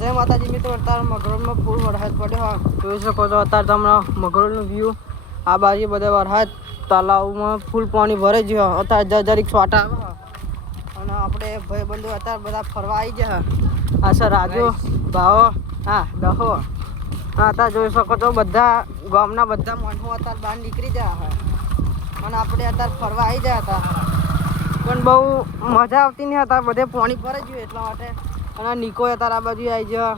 જય માતાજી મિત્રો. અત્યારે મગરોળમાં ફૂલ વરસાદ પડ્યો હા, જોઈ શકો છો. અત્યારે તમને મગરોળનું વ્યૂ આ બાજુ બધા વરસાદ તલાવમાં ફૂલ પાણી ભરે જ અત્યારે જરીક છોટા આવે અને આપણે ભાઈબંધો અત્યારે બધા ફરવા આવી ગયા. આ સર રાજુ ભાવો હા દહો હા, અત્યારે જોઈ શકો છો બધા ગામના બધા માણસો અત્યારે બહાર નીકળી ગયા હા અને આપણે અત્યારે ફરવા આવી ગયા હતા, પણ બહુ મજા આવતી નહીં. અત્યારે બધે પાણી ભરે ગયું એટલા માટે. અને નિકો અત્યારે આ બાજુ આવી ગયા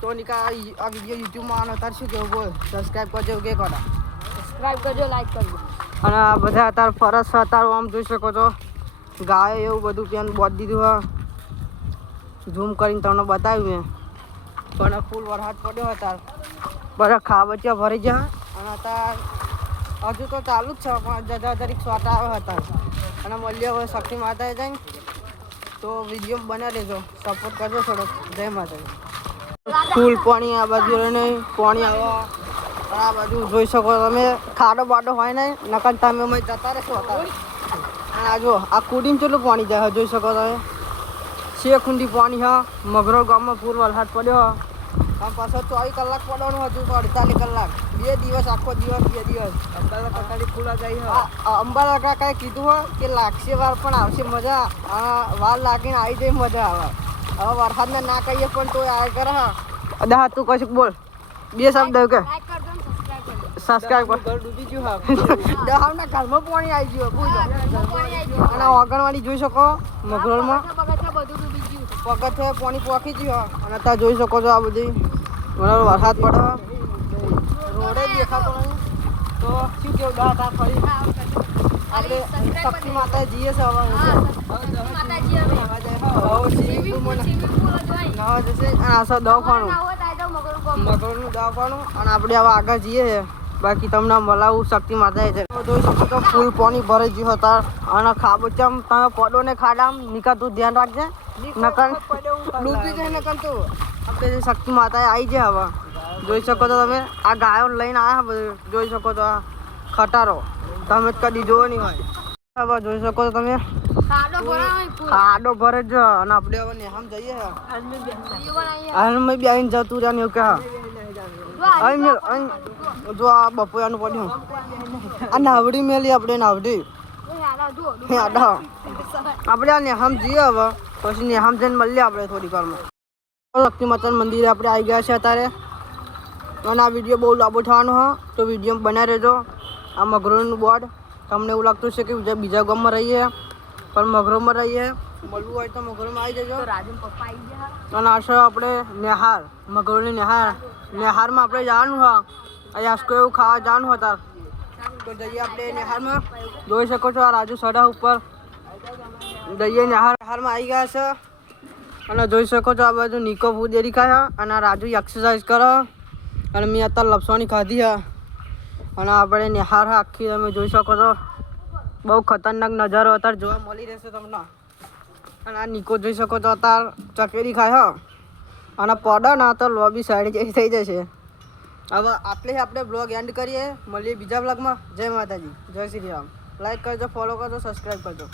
તો નિકા આ વિડીયો યુટ્યુબમાં આનો અત્યારે શું કેવું બોલ? સબસ્ક્રાઈબ કરજો કે કરો? સબસ્ક્રાઇબ કરજો, લાઈક કરજો. અને આ બધા અત્યારે ફરસ અત્યારે આમ જોઈ શકો છો ગાય એવું બધું ત્યાં બોધ દીધું હા, ઝૂમ કરીને તમને બતાવ્યું મેં. પણ ફૂલ વરસાદ પડ્યો અત્યારે બધા ખાબચિયા ભરી ગયા અને અત્યારે હજુ તો ચાલુ જ છે પણ જરીક છોટા આવે હતા. અને મળીએ હવે શક્તિ માતાએ જઈને તો વિડીયો બનાવી લેજો, સપોર્ટ કરજો થોડોક. જય માતાજી. ફૂલ પાણી આ બાજુ નહીં પાણી આવે આ બાજુ જોઈ શકો તમે. ખાડો બાડો હોય નહીં નકર તમે અમે જતા રહેશો અત્યારે. અને આ જો આ કુડીમાં કેટલું પાણી જાય જોઈ શકો તમે. 6 ખૂંડી પાણી હા. મગરોળ ગામમાં ફૂલ વરસાદ પડ્યો હા. પાછો 24 કલાક પડવાનું હતું તો 48 કલાક 2 દિવસ આખો દિવસ 2 દિવસ અંબાલા કાકાની ફૂલા જાય હા. અંબાલા કાકાએ કીધું હોય કે લાગશે વાર પણ આવશે મજા. વાર લાગીને આવી જાય મજા આવે. હવે વરસાદને ના કહીએ પણ તો આ કરે હા. અદા તું કશું બોલ 2 શબ્દ કે સબસ્ક્રાઇબ કર. ઘર ડૂબી ગયું હા. દહાવના ઘરમાં પાણી આવી ગયું પૂછો. અને ઓગણવાડી જોઈ શકો મગરોળમાં પગથે પાણી પોખી ગયું અને ત્યાં જોઈ શકો છો આ બધી બરાબર વરસાદ પડે રોડે દેખાતો નહીં તો શું કેવું દા ફરી આપણે શક્તિ માતા જઈએ છે હવે નવા જશે અને આ દવાખાનું મગરોળનું દવાખાનું અને આપણે હવે આગળ જઈએ છે. બાકી તમને મળાવું શક્તિ માતાએ છે. જોઈ શકો છો ફૂલ પાણી ભરાઈ ગયું હતા અને ખાબોચામ તમે પડો ને ખાડામ નીકળતું ધ્યાન રાખજે નકર ડૂબી જાય નકર તું. આપણે શક્તિ માતાએ આવી જાય હવે જોઈ શકો છો તમે. આ ગાયો લઈને આવ્યા બધું જોઈ શકો છો. આ ખટારો તમે કદી જોવો નહીં હોય. હવે જોઈ શકો છો તમે ખાડો ભરે જ અને આપણે હવે નેહામ જઈએ હાલમાં બી આવીને જતું રહ્યા એવું કે જો આ બપોરાનું પડ્યું આ નાવડી મેલી આપણે નાવડી આપણે આ નેહામ જઈએ હવે પછી નેહામ જઈને મળીએ આપણે થોડી વારમાં. શક્તિ માતા મંદિરે આપણે આવી ગયા છે અત્યારે અને આ વિડીયો બહુ લાંબો થવાનો હોય તો વિડીયો બનાવી રહેજો. આ મગરોળનું બોર્ડ તમને એવું લાગતું છે કે બીજા ગામમાં રહીએ પણ મગરોળમાં રહીએ. મળવું હોય તો મગરોળમાં આવી જજો. અને આ છે આપણે નેહાર મગરોળની નેહારમાં આપણે જવાનું હોય. અહીંયા આસકો એવું ખાવા જવાનું હોય તાર તો જઈએ આપણે નેહારમાં. જોઈ શકો છો આ રાજુ સડા ઉપર જઈએ નેહારમાં આવી ગયા છે. અને જોઈ શકો છો આ બાજુ નિકો ફૂદેરી ખાયા અને આ રાજુ એક્સરસાઇઝ કરો અને મેં અત્યારે લપસવાની ખાધી હા. અને આપણે નેહાર આખી તમે જોઈ શકો છો. બહુ ખતરનાક નજારો અત્યારે જોવા મળી રહેશે તમને. અને આ નિકો જોઈ શકો છો અત્યારે ચકેરી ખાય હા. અને પડે ને તો લોબી સાઈડ જેવી થઈ જશે. હવે આપણે બ્લોગ એન્ડ કરીએ. મળીએ બીજા બ્લોગમાં. જય માતાજી, જય શ્રી રામ. લાઈક કરજો, ફોલો કરજો, સબસ્ક્રાઈબ કરજો.